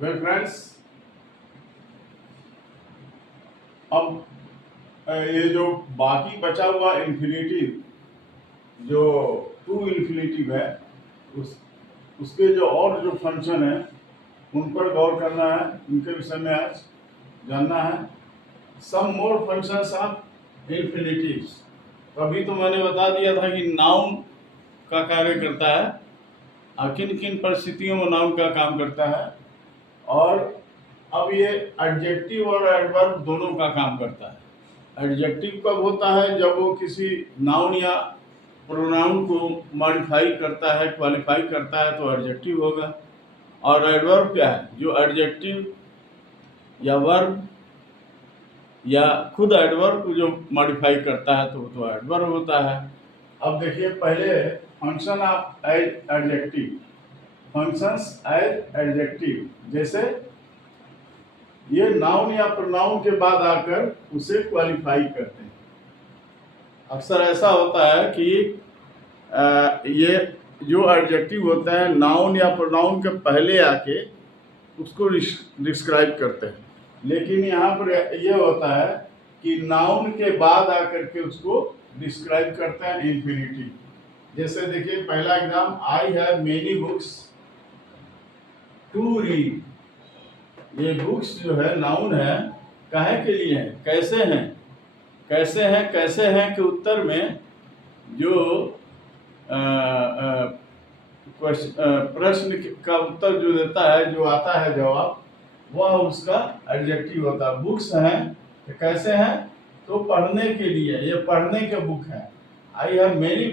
Well friends, अब ये जो बाकी बचा हुआ इन्फिनिटिव जो टू इन्फिनिटिव है उसके जो और जो फंक्शन है उन पर गौर करना है, उनके विषय में आज जानना है। सम मोर फंक्शंस ऑफ इन्फिनिटिव्स। अभी तो मैंने बता दिया था कि नाउन का कार्य करता है, किन किन परिस्थितियों में नाउन का काम करता है, और अब ये एडजेक्टिव और एडवर्ब दोनों का काम करता है। एडजेक्टिव कब होता है? जब वो किसी नाउन या प्रोनाउन को मॉडिफाई करता है, क्वालिफाई करता है, तो एडजेक्टिव होगा। और एडवर्ब क्या है? जो एडजेक्टिव या वर्ब या खुद एडवर्ब को जो मॉडिफाई करता है तो एडवर्ब होता है। अब देखिए, पहले function of adjective, functions as adjective, जैसे ये नाउन या प्रोनाउन के बाद आकर उसे क्वालिफाई करते हैं। अक्सर ऐसा होता है कि ये जो एडजेक्टिव होता है नाउन या प्रोनाउन के पहले आके उसको डिस्क्राइब करते हैं, लेकिन यहाँ पर ये होता है कि नाउन के बाद आकर के उसको डिस्क्राइब करते हैं इन्फिनिटिव। जैसे देखिए, पहला exam, I have many books to read. ये बुक्स जो है नाउन है, काहे के लिए है? कैसे हैं? कैसे हैं? कैसे हैं के उत्तर में जो प्रश्न का उत्तर जो देता है, जो आता है जवाब, वह उसका एडजेक्टिव होता है। बुक्स हैं तो कैसे हैं? तो पढ़ने के लिए, ये पढ़ने के बुक है। I have many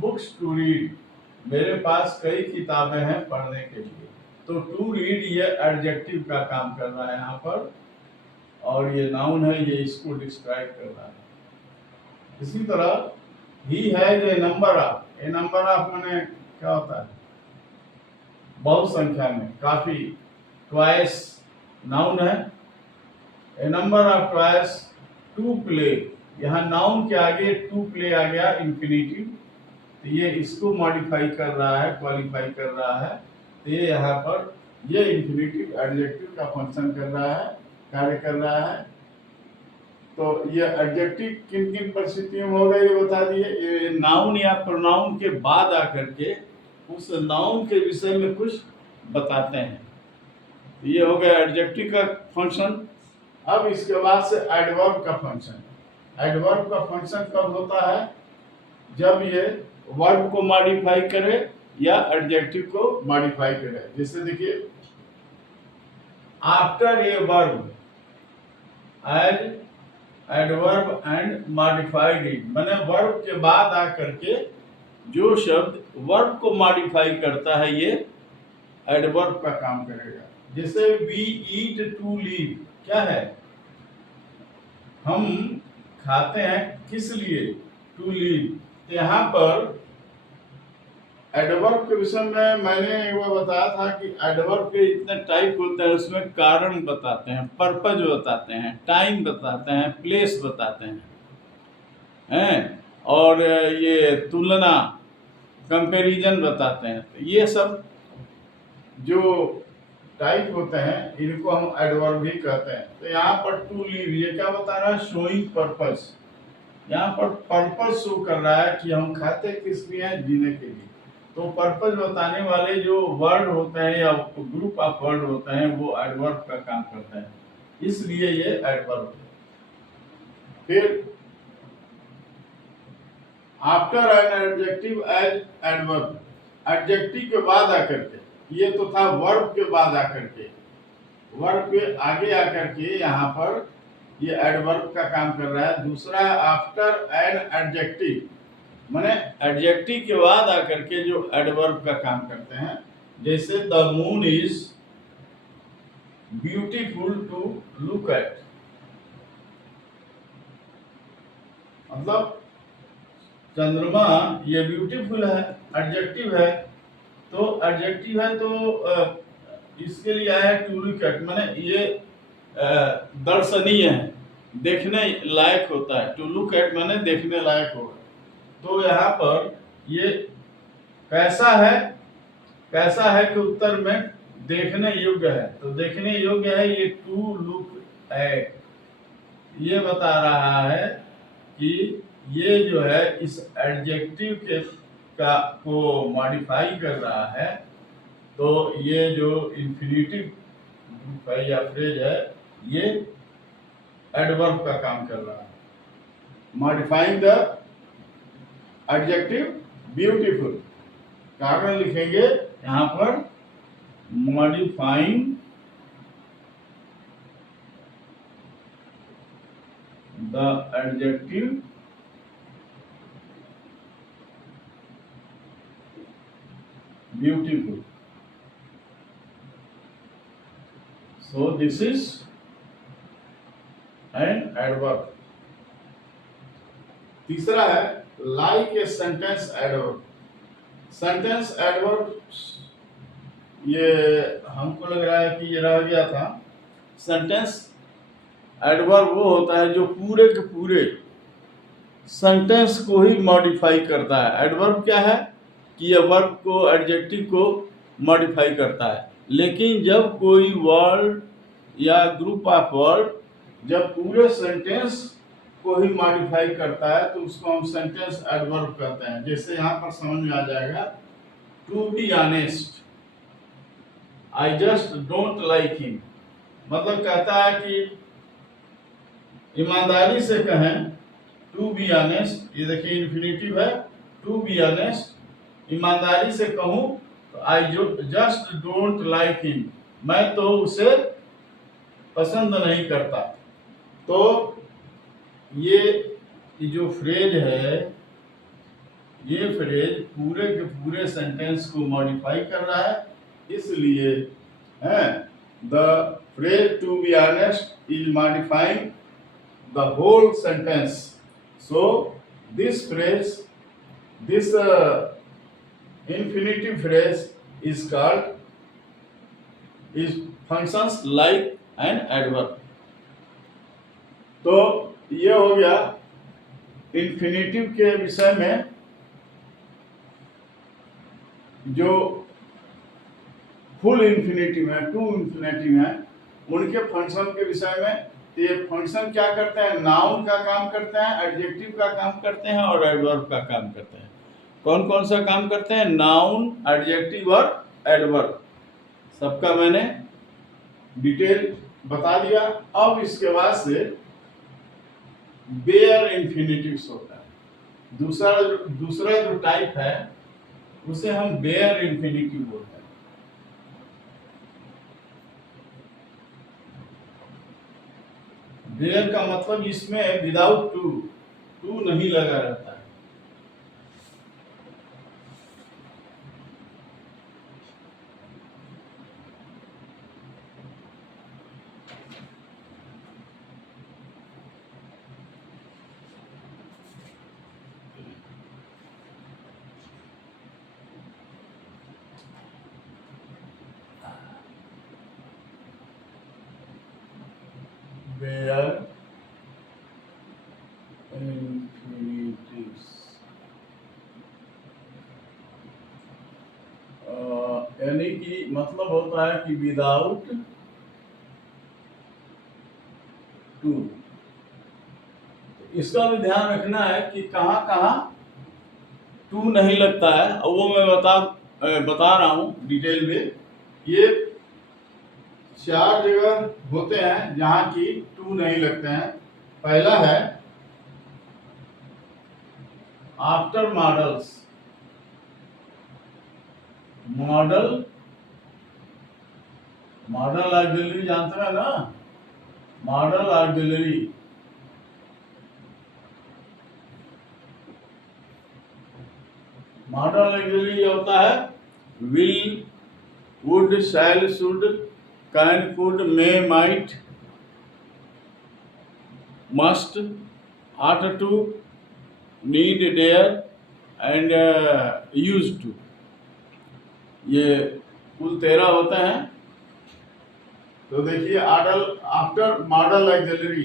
books to read. मेरे पास कई किताबें हैं पढ़ने के लिए। तो टू रीड ये एडजेक्टिव का काम कर रहा है यहाँ पर, और ये नाउन है, ये इसको डिस्क्राइब कर रहा है। इसी तरह he has a number of. A number of माने क्या होता है? बहुत संख्या में, काफी। ट्वाइस नाउन है। A number of twice to play. यहाँ नाउन के आगे टू प्ले आ गया इन्फिनिटिव, तो ये इसको मॉडिफाई कर रहा है, क्वालिफाई कर रहा है। तो ये यहाँ पर ये इन्फिनिटिव एडजेक्टिव का फंक्शन कर रहा है, कार्य कर रहा है। तो ये एडजेक्टिव किन किन परिस्थितियों में होगा ये बता दिए। ये नाउन या प्रोनाउन के बाद आकर के उस नाउन के विषय में कुछ बताते हैं। ये हो गया एडजेक्टिव का फंक्शन। अब इसके बाद से एडवर्ब का फंक्शन। एडवर्ब का फंक्शन कब होता है? जब ये वर्ब को मॉडिफाई करे या एडजेक्टिव को मॉडिफाई करे। जैसे देखिए, after a verb as adverb and modified it, माने वर्ब के बाद आकर के जो शब्द वर्ब को मॉडिफाई करता है ये एडवर्ब का काम करेगा। जैसे वी ईट टू लीव, क्या है? हम खाते हैं किस लिए? To leave. यहाँ पर एडवर्ब के विषय में मैंने वो बताया था कि एडवर्ब के इतने टाइप होते हैं, उसमें कारण बताते हैं, पर्पज बताते हैं, टाइम बताते हैं, प्लेस बताते हैं, और ये तुलना, कंपैरिजन बताते हैं। तो ये सब जो टाइप होते हैं इनको हम एडवर्ब भी कहते हैं। तो यहाँ पर टू लीव ये क्या बता रहा है? Showing purpose. यहाँ पर पर्पस शो कर रहा है कि हम खाते किस लिए हैं? जीने के लिए। तो पर्पस बताने वाले जो वर्ड होते हैं या ग्रुप ऑफ वर्ड होते हैं वो एडवर्ब का काम करता है, इसलिए ये एडवर्ब है। फिर after an adjective as adverb, adjective के बाद आकर के, ये तो था वर्ब के बाद आकर के, वर्ब के आगे आकर के यहाँ पर ये एडवर्ब का काम कर रहा है। दूसरा आफ्टर एन एडजेक्टिव, माने एडजेक्टिव के बाद आकर के जो एडवर्ब का काम करते हैं। जैसे the moon is beautiful to look at, मतलब चंद्रमा ये ब्यूटीफुल है, एडजेक्टिव है। तो एडजेक्टिव है तो इसके लिए आया टू लुक एट, माने ये दर्शनीय है, देखने लायक होता है। टू लुक एट माने देखने लायक होगा। तो यहाँ पर ये कैसा है कि उत्तर में देखने योग्य है। तो देखने योग्य है ये टू लुक एट, ये बता रहा है कि ये जो है इस एडजेक्टिव के को मॉडिफाई कर रहा है। तो ये जो इंफिनिटिव ग्रुप है या फ्रेज है ये एडवर्ब का काम कर रहा है, मॉडिफाइंग द एडजेक्टिव ब्यूटीफुल। कारण लिखेंगे यहाँ पर modifying the adjective beautiful. So this is an adverb. तीसरा है like a sentence adverb। Sentence adverb ये हमको लग रहा है कि ये रह गया था। सेंटेंस एडवर्ब वो होता है जो पूरे के पूरे सेंटेंस को ही मॉडिफाई करता है। एडवर्ब क्या है कि ये वर्ब को एडजेक्टिव को मॉडिफाई करता है। लेकिन जब कोई वर्ड या ग्रुप ऑफ वर्ड जब पूरे सेंटेंस को ही मॉडिफाई करता है तो उसको हम सेंटेंस एडवर्ब कहते हैं। जैसे यहाँ पर समझ में आ जाएगा, to be honest, I just don't like him, मतलब कहता है कि ईमानदारी से कहें टू बी ऑनेस्ट, ये देखिए इन्फिनिटिव है, टू बी ऑनेस्ट, ईमानदारी से कहूं तो आई जस्ट डोंट लाइक हिम, मैं तो उसे पसंद नहीं करता। तो ये जो फ्रेज है ये फ्रेज पूरे के पूरे सेंटेंस को मॉडिफाई कर रहा है, इसलिए the phrase to be honest is modifying the whole sentence. So this phrase, this infinitive phrase is called, is functions like an adverb। तो ये हो गया इंफिनिटिव के विषय में जो फुल इंफिनिटिव है, टू इंफिनिटिव है, उनके फंक्शन के विषय में। तो ये फंक्शन क्या करते हैं, नाउन का काम करते हैं, एडजेक्टिव का काम करते हैं और एडवर्ब का काम करते हैं। कौन कौन सा काम करते हैं, नाउन, एडजेक्टिव और एडवर्ब, सबका मैंने डिटेल बता दिया। अब इसके बाद से बेयर इंफिनिटिव्स होता है। दूसरा जो टाइप है उसे हम बेयर इंफिनिटिव बोलते हैं। बेयर का मतलब इसमें विदाउट टू नहीं लगा रहता है। Where infinitives यानी कि मतलब होता है कि विदाउट टू। इसका भी ध्यान रखना है कि कहाँ कहाँ टू नहीं लगता है, और वो मैं बता रहा हूँ डिटेल में। ये 4 जगह होते हैं जहाँ की टू नहीं लगते हैं। पहला है आफ्टर मॉडल्स, मॉडल ऑक्सिलरी जानते हैं ना, मॉडल ऑक्सिलरी। मॉडल ऑक्सिलरी होता है will, would, shall, should, can, could, may, might, must, ought to, need, dare and used to. ये कुल 13 होते हैं। तो देखिए आफ्टर मॉडल ऑक्सिलरी,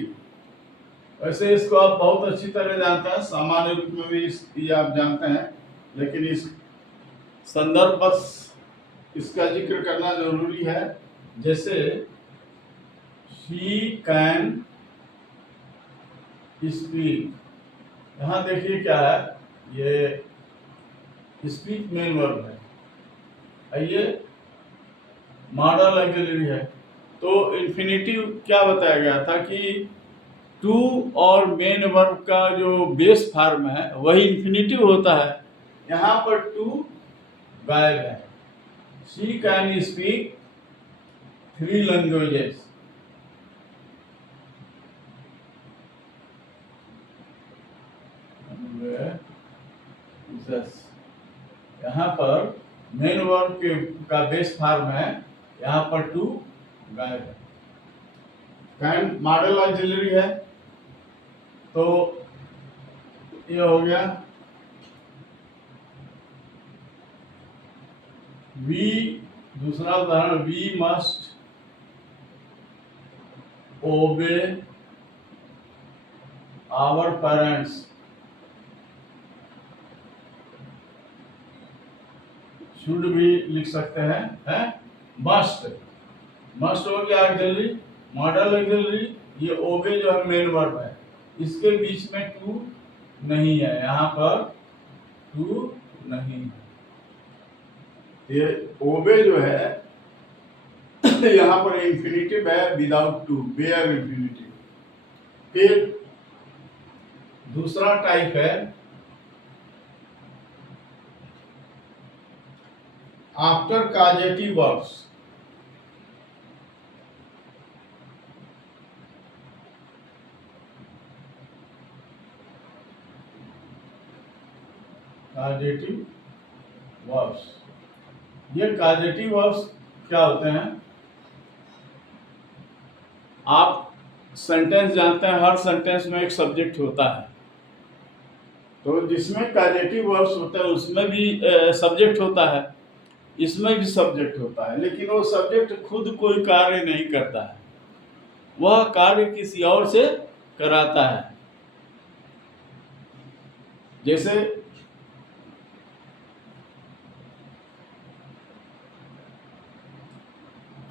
वैसे इसको आप बहुत अच्छी तरह जानते हैं, सामान्य रूप में भी ये आप जानते हैं, लेकिन इस संदर्भ बस इसका जिक्र करना जरूरी है। जैसे शी कैन स्पीक, यहाँ देखिए क्या है, ये स्पीक मेन वर्ब है, ये मॉडल ऑक्सिलरी है। तो इन्फिनिटिव क्या बताया गया था कि टू और मेन वर्ब का जो बेस फॉर्म है वही इन्फिनिटिव होता है। यहाँ पर टू गायब है। She can speak 3 languages. यहाँ पर मेन वर्ब का बेस फॉर्म है, यहाँ पर टू गायब है। कैन मॉडल ऑक्सिलरी है, तो ये हो गया। वी, दूसरा उदाहरण, we must obey our parents. Should भी लिख सकते हैं, मस्ट, मस्ट हो गया ऑक्सिलरी, मॉडल ऑक्सिलरी। ये ओबे जो है मेन वर्ब है, इसके बीच में टू नहीं है, यहाँ पर टू नहीं है। ये ओबे जो है यहाँ पर इंफिनिटिव है विदाउट टू, बेयर इंफिनिटिव। फिर दूसरा टाइप है आफ्टर काजेटिव वर्ब्स। काजेटिव वर्ब्स, ये काजेटिव वर्ब्स क्या होते हैं? आप सेंटेंस जानते हैं, हर सेंटेंस में एक सब्जेक्ट होता है, तो जिसमें काजेटिव वर्ब्स होते हैं उसमें भी सब्जेक्ट होता है, इसमें भी सब्जेक्ट होता है, लेकिन वो सब्जेक्ट खुद कोई कार्य नहीं करता है, वह कार्य किसी और से कराता है। जैसे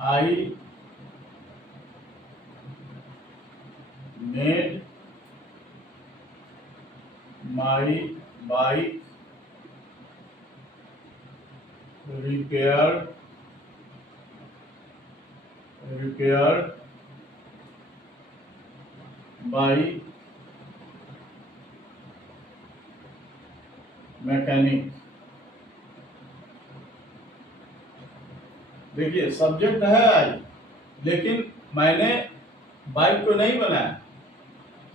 I made my bike repaired by mechanic. देखिए सब्जेक्ट है आई, लेकिन मैंने बाइक को नहीं बनाया।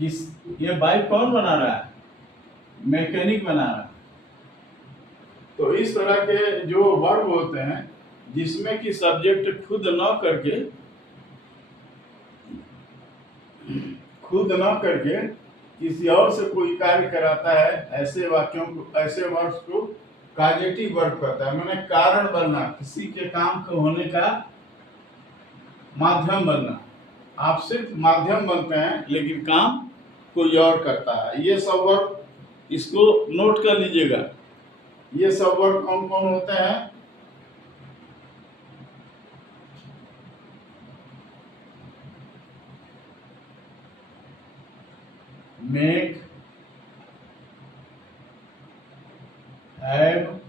ये बाइक कौन बना रहा है? मैकेनिक बना रहा है। तो इस तरह के जो वर्ब होते हैं जिसमें कि सब्जेक्ट खुद न करके किसी और से कोई कार्य कराता है, ऐसे वाक्यों को, ऐसे वर्ब्स को काजेटिव वर्ब कहता है। माने कारण बनना, किसी के काम को होने का माध्यम बनना। आप सिर्फ माध्यम बनते हैं लेकिन काम कोई और करता है। ये सब वर्ब, इसको नोट कर लीजिएगा। ये सब वर्ब कौन कौन होते हैं? Make, have.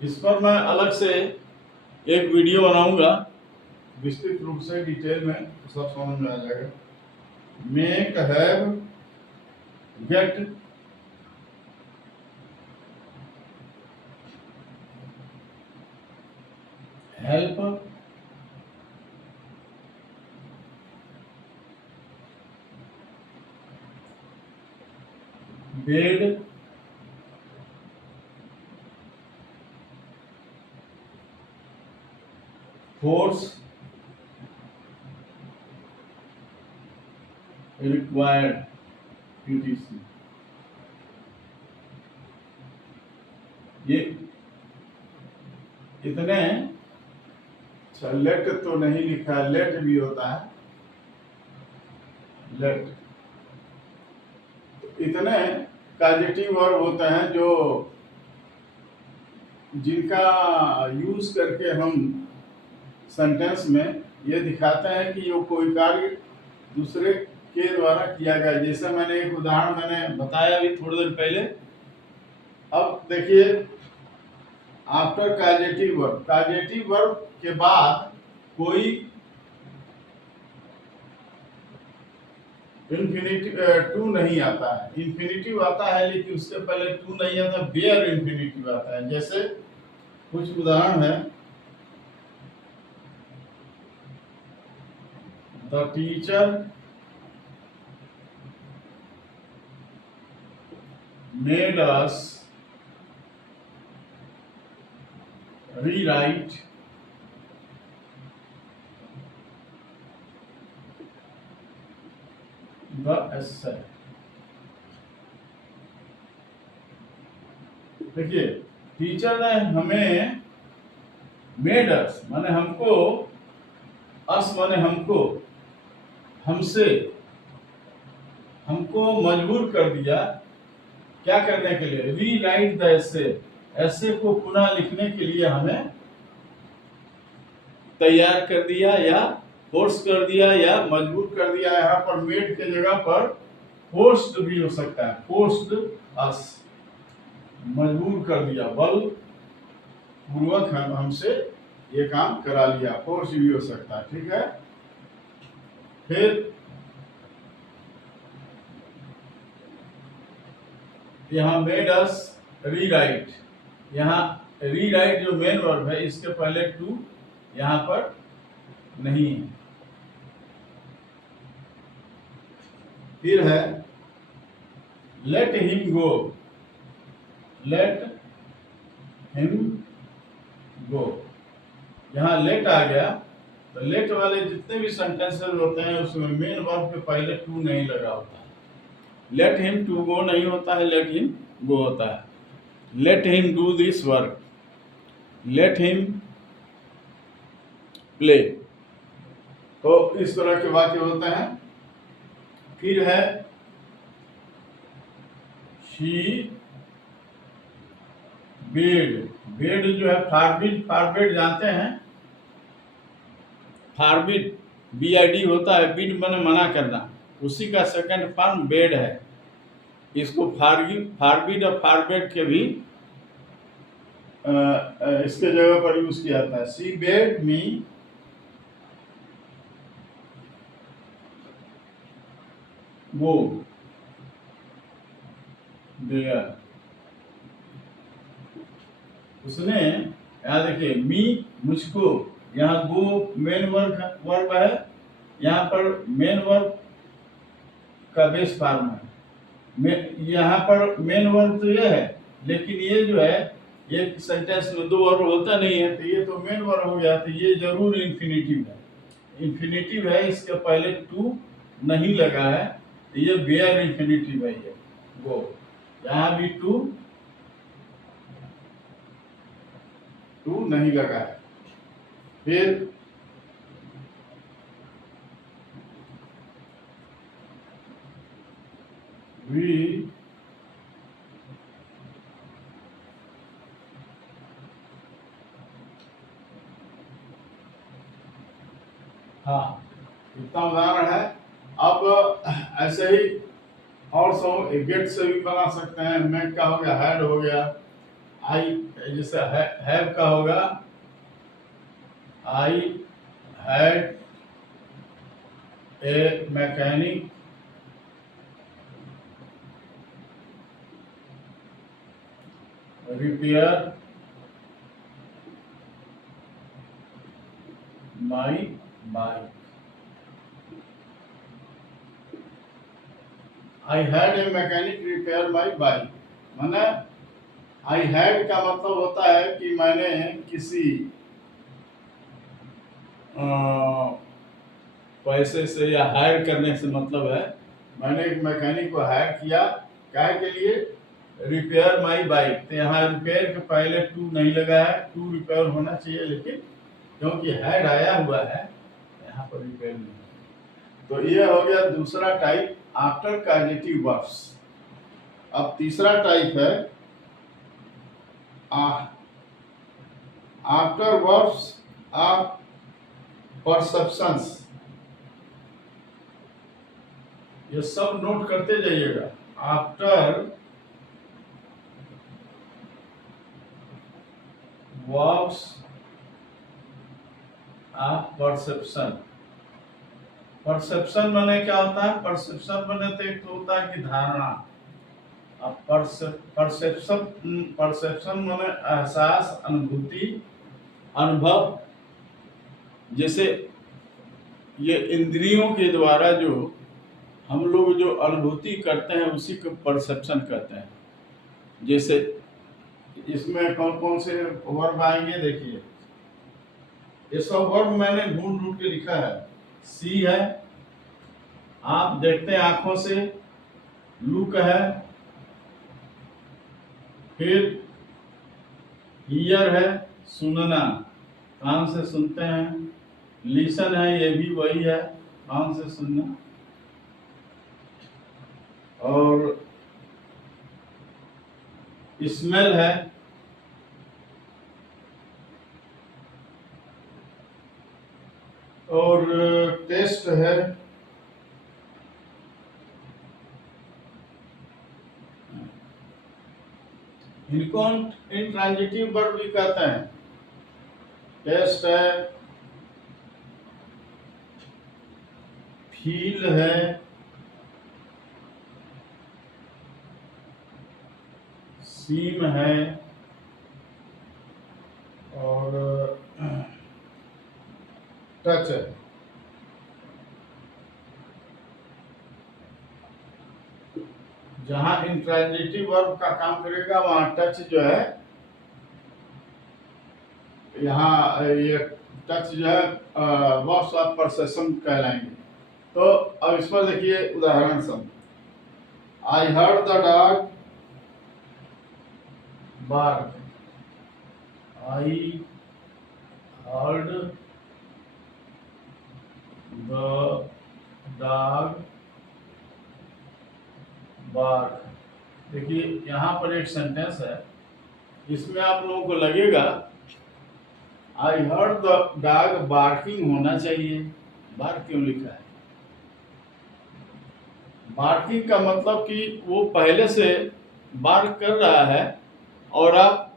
इस पर मैं अलग से एक वीडियो बनाऊंगा, विस्तृत रूप से डिटेल में, तो सब समझ में आ जाएगा। Make, have, get, help, bade, force, required, etc। ये इतने, लेट तो नहीं लिखा, लेट भी होता है, लेट। इतने काजेटिव वर्ब होते हैं जो जिनका यूज करके हम सेंटेंस में ये दिखाते हैं कि ये कोई कार्य दूसरे के द्वारा किया गया। जैसे मैंने एक उदाहरण मैंने बताया अभी थोड़ी देर पहले। अब देखिए, आफ्टर काजेटिव वर्ब के बाद कोई इन्फिनिटिव टू नहीं आता है। इन्फिनिटिव आता है लेकिन उससे पहले टू नहीं आता, बेयर इन्फिनिटिव आता है। जैसे कुछ उदाहरण है, the teacher made us rewrite the essay। देखिए, टीचर ने हमें, मेड अस माने हमको, अस माने हमको, हमसे, हमको मजबूर कर दिया क्या करने के लिए, री राइट द एसे, ऐसे को पुनः लिखने के लिए हमें तैयार कर दिया या फोर्स कर दिया या मजबूर कर दिया। यहाँ पर मेड के जगह पर फोर्स्ड भी हो सकता है, फोर्स्ड अस, मजबूर कर दिया, बल पूर्वक हमसे ये काम करा लिया, फोर्स भी हो सकता है। ठीक है, फिर यहाँ मेड अस रीराइट, यहाँ रीराइट जो मेन वर्ब है इसके पहले टू यहाँ पर नहीं है। फिर है let him go, let him go, यहाँ लेट आ गया तो लेट वाले जितने भी सेंटेंसेस होते हैं उसमें मेन वर्ब के पहले टू नहीं लगा होता है। लेट हिम टू गो नहीं होता है, लेट हिम गो होता है। Let him do this work, let him play. तो इस तरह के वाक्य होते हैं। फिर है शी बेड, बेड जो है फारबिड, फारबिड जानते हैं, फारबिड BID होता है, बिड माने मना करना, उसी का सेकंड फॉर्म बेड है। इसको फारबिड और फारबेड के भी इसके जगह पर यूज किया जाता है। She bade me go there, उसने, यहाँ देखिए मी मुझको, यहाँ गो मेन वर्ब है, यहाँ पर मेन वर्ब का बेस फॉर्म है। यहाँ पर मेन वर्ब तो ये है, लेकिन ये जो है एक सेंटेंस में दो वर्ब होता नहीं है, तो ये तो मेन वर्ब हो गया, तो ये जरूर इन्फिनिटिव है। इन्फिनिटिव है, इसके पहले टू नहीं लगा है, तो ये बेयर इन्फिनिटिव है। ये गो, यहाँ भी टू नहीं लगा है। फिर we हाँ, इतना उदाहरण है। अब ऐसे ही और सब गेट से भी बना सकते हैं। मैक का हो गया, हैड हो गया, आई जैसे हैव का होगा, I had a mechanic repair my bike. I had a mechanic repair my bike, माने आई हैड का मतलब होता है कि मैंने किसी पैसे से या हायर करने से मतलब है, मैंने एक मैकेनिक को हायर किया, क्या के लिए, रिपेयर माई बाइक। तो यहाँ रिपेयर के पहले टू नहीं लगा है, टू रिपेयर होना चाहिए, लेकिन क्योंकि हैड आया हुआ है यहाँ पर रिपेयर नहीं। तो ये हो गया दूसरा टाइप, आफ्टर काजेटिव वर्ब्स। अब तीसरा टाइप है आफ्टर वर्ब्स ऑफ परसेप्शंस, ये सब नोट करते जाइएगा। After verbs of perception, perception माने क्या होता है? परसेप्शन माने तो एक तो होता है कि धारणा, अब परसेप्शन परसेप्शन माने एहसास, अनुभूति, अनुभव। जैसे ये इंद्रियों के द्वारा जो हम लोग जो अनुभूति करते हैं उसी को परसेप्शन कहते हैं। जैसे इसमें कौन कौन से वर्ब आएंगे देखिए, ये सब वर्ब मैंने ढूंढ ढूंढ के लिखा है। सी है, आप देखते हैं आंखों से, लुक है, फिर हियर है, सुनना, कान से सुनते हैं, लिसन है, ये भी वही है, कान से सुनना, और स्मेल है, और टेस्ट है, इनको इंट्रांजिटिव वर्ब भी कहते हैं। टेस्ट है, फील है, सीम है, और टच है। जहां इंट्रांजिटिव वर्ब का काम करेगा वहां टच जो है, यहाँ ये टच जो है वर्ब्स ऑफ परसेप्शन कहलाएंगे। तो अब इस पर देखिए उदाहरण सब। I heard the dog bark, I heard the dog bark. देखिए यहाँ पर एक सेंटेंस है, इसमें आप लोगों को लगेगा आई हर्ड द डॉग बार्किंग होना चाहिए, बार्क क्यों लिखा है? बार्किंग का मतलब कि वो पहले से बार्क कर रहा है और आप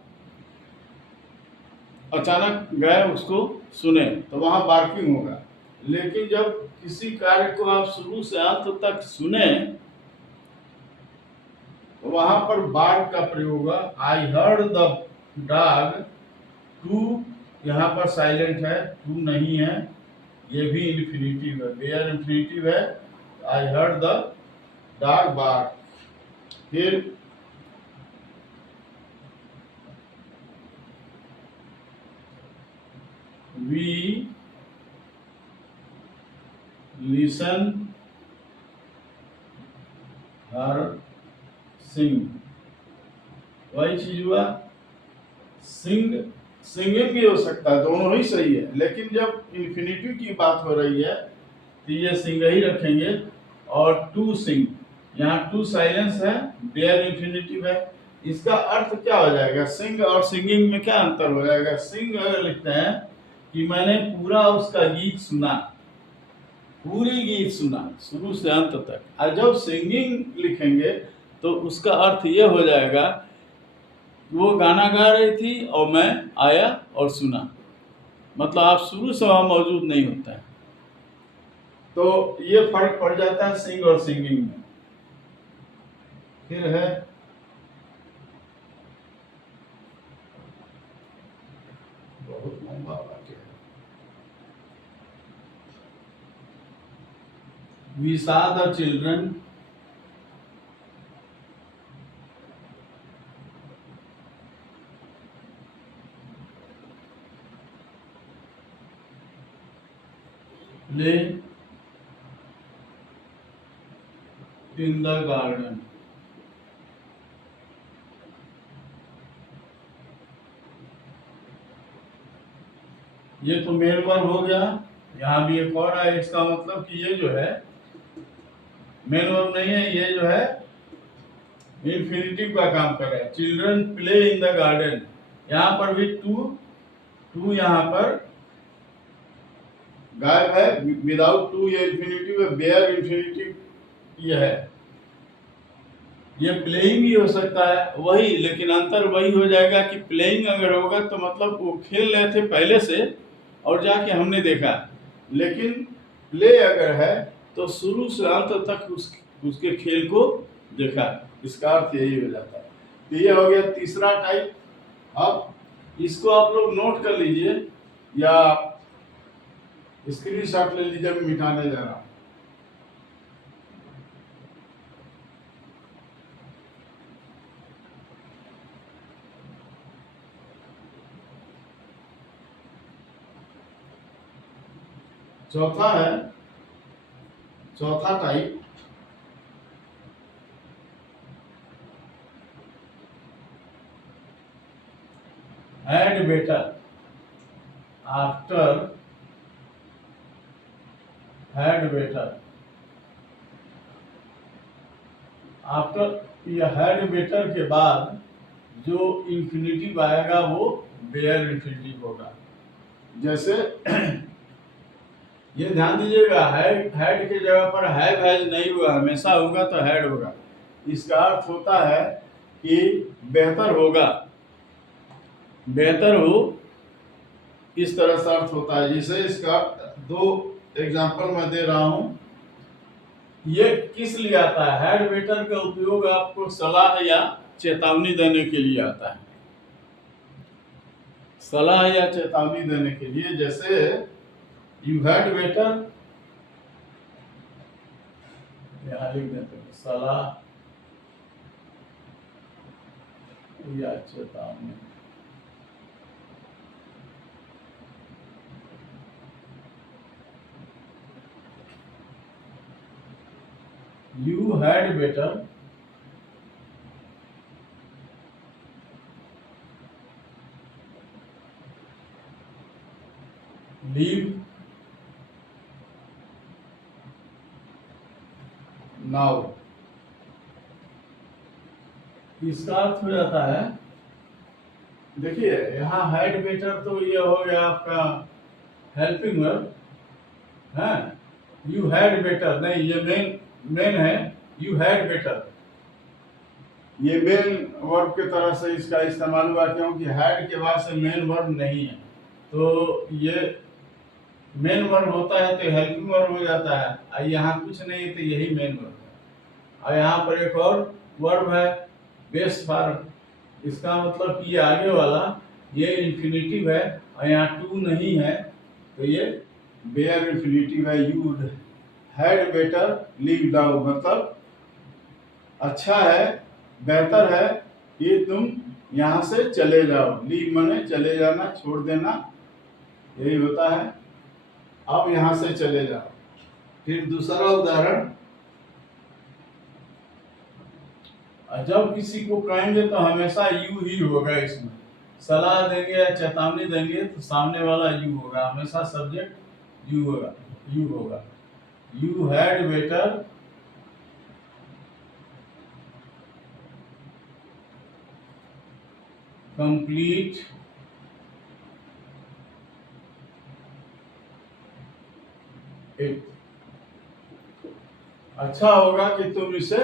अचानक गए उसको सुने तो वहां बार्किंग होगा। लेकिन जब किसी कार्य को आप शुरू से अंत तक सुने तो वहां पर बार्क का प्रयोग होगा। I heard the dog to, यहाँ पर साइलेंट है, टू नहीं है, ये भी इन्फिनिटिव है, वेयर इन्फिनिटिव है। I heard the dog bark. फिर वी लिसन हर सिंग, वही चीज हुआ। सिंग, सिंगिंग भी हो सकता है, दोनों ही सही है, लेकिन जब इन्फिनिटिव की बात हो रही है तो ये सिंग ही रखेंगे। और टू सिंग, यहाँ टू साइलेंस है, देयर इन्फिनिटिव है। इसका अर्थ क्या हो जाएगा? सिंग और सिंगिंग में क्या अंतर हो जाएगा? सिंग अगर लिखते हैं कि मैंने पूरा उसका गीत सुना, पूरी गीत सुना शुरू से अंत तक, और जब सिंगिंग लिखेंगे तो उसका अर्थ ये हो जाएगा वो गाना गा रही थी और मैं आया और सुना, मतलब आप शुरू से वहां मौजूद नहीं होता है। तो ये फर्क पड़ जाता है सिंग और सिंगिंग में। फिर है बहुत लंबा वाक्य है, we saw the children play in the garden. ये तो मेन वर्ब हो गया। यहाँ भी एक और है, इसका मतलब कि ये जो है मेन वर्ब नहीं है, ये जो है इन्फिनिटिव का काम कर रहा है। Children play in the garden, यहाँ पर भी टू टू यहाँ पर गायब है, विदाउट टू ये इंफिनिटिव है, बेयर इंफिनिटिव ये है। ये प्लेइंग भी हो सकता है वही, लेकिन अंतर वही हो जाएगा कि प्लेइंग अगर होगा तो मतलब वो खेल रहे थे पहले से और जाके हमने देखा, लेकिन प्ले अगर है तो शुरू से अंत तक उसके खेल को देखा, इसका अर्थ यही हो जाता है। तो ये हो गया तीसरा टाइप। अब इसको आप लोग नोट कर लीजिए या स्क्रीनशॉट ले लीजिए, मैं मिटाने जा रहा हूँ। चौथा type had better after had better after या had better के बाद जो इंफिनिटिव आएगा वो बेयर इंफिनिटिव होगा। जैसे ये ध्यान दीजिएगा, हैड की जगह पर हैव हैज नहीं हुआ, हमेशा होगा तो हैड होगा। इसका अर्थ होता है कि बेहतर होगा, बेहतर हो, इस तरह से अर्थ होता है। जैसे इसका दो एग्जांपल मैं दे रहा हूं। ये किस लिए आता है? हैड बेटर का उपयोग आपको सलाह या चेतावनी देने के लिए आता है, सलाह या चेतावनी देने के लिए। जैसे यू हैड बेटर, यहाँ लिख देते हैं सलाह या चेतावनी। You had better leave now। इसका अर्थ हो जाता है, देखिए यहाँ हैड बेटर तो ये हो गया आपका हेल्पिंग वर्ब है। यू हैड बेटर नहीं, ये मेन है। यू हैड बेटर, ये मेन वर्ब के तरह से इसका इस्तेमाल हुआ, क्योंकि हैड के बाद से मेन वर्ब नहीं है, तो ये मेन वर्ब होता है तो हेल्पिंग वर्ब हो जाता है। और यहाँ कुछ नहीं है तो यही मेन वर्ब है। और यहाँ पर एक और वर्ब है बेस फॉर्म, इसका मतलब कि ये आगे वाला ये इंफिनिटिव है और यहाँ टू नहीं है तो ये बेयर इंफिनिटिव है। You had better leave now, मतलब अच्छा है, बेहतर है कि तुम यहाँ से चले जाओ। लीव माने चले जाना, छोड़ देना, यही होता है। अब यहाँ से चले जाओ। फिर दूसरा उदाहरण, जब किसी को कहेंगे तो हमेशा यू ही होगा। इसमें सलाह देंगे या चेतावनी देंगे तो सामने वाला यू होगा, हमेशा सब्जेक्ट यू होगा, यू होगा। You had better complete it, अच्छा होगा कि तुम इसे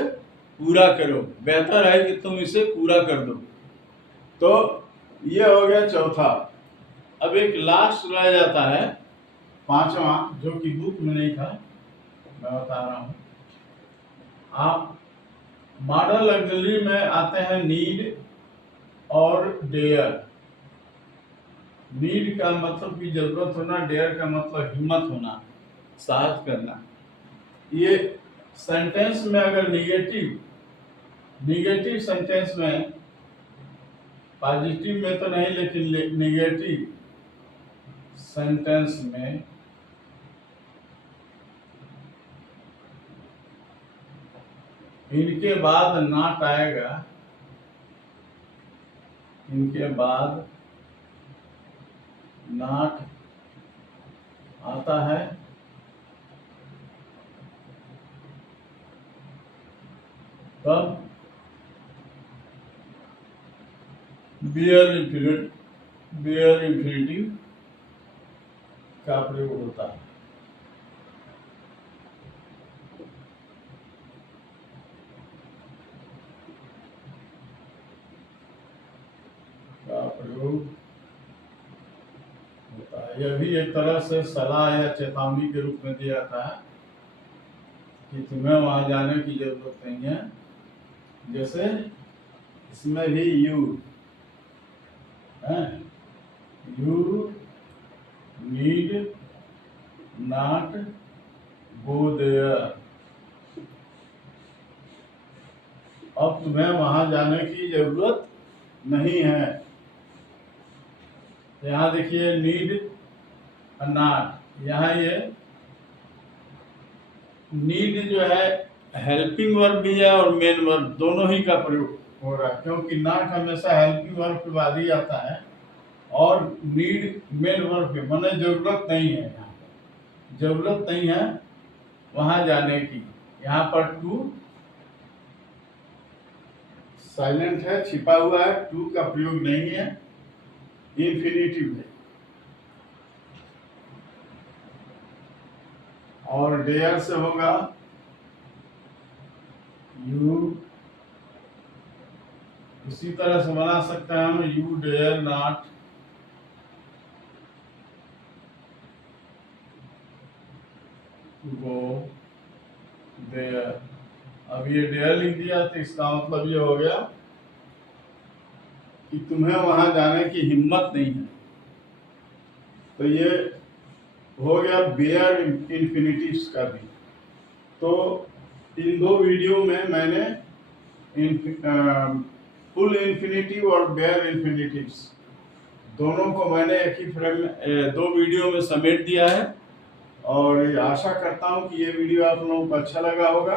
पूरा करो, बेहतर है कि तुम इसे पूरा कर दो। तो ये हो गया चौथा। अब एक लास्ट रह जाता है पांचवा, जो कि बुक में नहीं था, मैं बता रहा हूं। आप मॉडल ऑक्सिलरी में आते हैं नीड और डेयर। नीड का मतलब की जरूरत होना, डेयर का मतलब हिम्मत होना, साहस करना। ये सेंटेंस में अगर निगेटिव सेंटेंस में, पॉजिटिव में तो नहीं लेकिन निगेटिव सेंटेंस में इनके बाद नॉट आएगा, इनके बाद नॉट आता है तब बेयर इंफिनिटिव का प्रयोग होता है। का प्रयोग होता है। यह भी एक तरह से सलाह या चेतावनी के रूप में दिया जाता है कि तुम्हें वहां जाने की जरूरत नहीं है। जैसे इसमें भी यू है, you need not go there. अब तुम्हें वहां जाने की जरूरत नहीं है। यहाँ देखिए नीड नॉट, यहाँ ये नीड जो है हेल्पिंग वर्ब भी है और मेन वर्ब दोनों ही का प्रयोग हो रहा है, क्योंकि नॉट हमेशा हेल्पिंग वर्ब के बाद ही आता है और नीड मेन वर्ब के, माने जरूरत नहीं है, यहाँ जरूरत नहीं है वहां जाने की। यहाँ पर टू साइलेंट है, छिपा हुआ है, टू का प्रयोग नहीं है, इंफिनिटिव है। और डेयर से होगा यू, इसी तरह से बना सकते हैं हम, you dare not go there. अब ये डेयर लिख दिया तो इसका मतलब ये हो गया कि तुम्हें वहां जाने की हिम्मत नहीं है। तो ये हो गया बेयर इंफिनिटिव्स का भी। तो इन दो वीडियो में मैंने फुल इन्फिनिटिव और बेयर इन्फिनिटिव्स दोनों को मैंने एक ही फ्रेम में दो वीडियो में समेट दिया है। और आशा करता हूं कि ये वीडियो आप लोगों को अच्छा लगा होगा।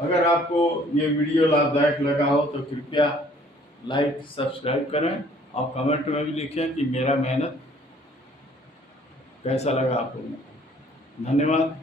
अगर आपको ये वीडियो लाभदायक लगा हो तो कृपया लाइक सब्सक्राइब करें और कमेंट में भी लिखें कि मेरा मेहनत कैसा लगा आप लोगों को। धन्यवाद।